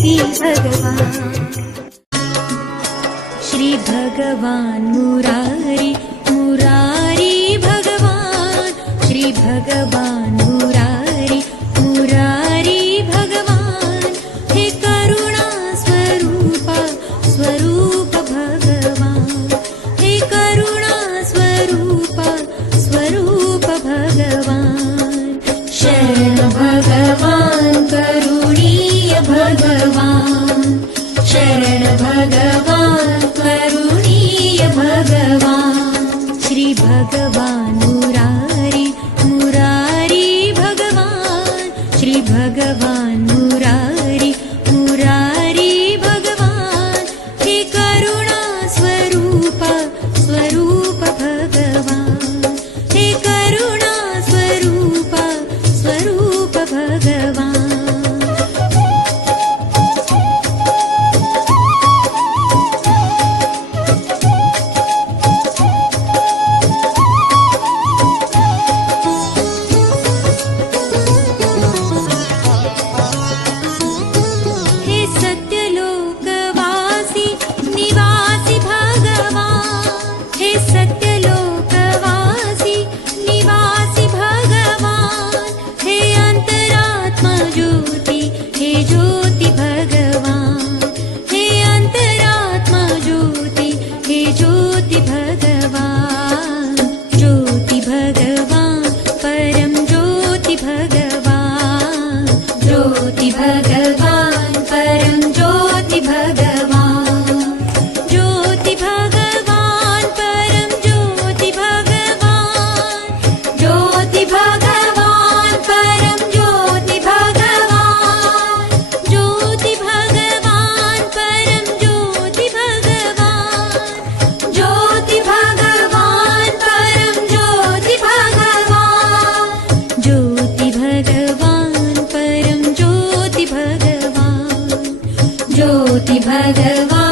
ज्योति भगवान। श्री भगवान मुरारी मुरारी भगवान, श्री भगवान मुरारी मुरारी भगवान, हे करुणा स्वरूपा स्वरूप भगवान, हे करुणा स्वरूपा स्वरूप भगवान। शरण भगवान करुणीय भगवान, शरण भगवान करुणीय भगवान। श्री भगवान मुरारी मुरारी भगवान, श्री भगवान मुरारी मुरारी भगवान, हे करुणा स्वरूपा स्वरूप भगवान, हे करुणा स्वरूपा स्वरूप भगवान। भगवान परम ज्योति भगवान, ज्योति भगवान परम ज्योति भगवान, ज्योति भगवान परम ज्योति भगवान, ज्योति भगवान परम ज्योति भगवान, ज्योति भगवान परम ज्योति भगवान, ज्योति भगवान परम ज्योति भगवान, ज्योति भगवान।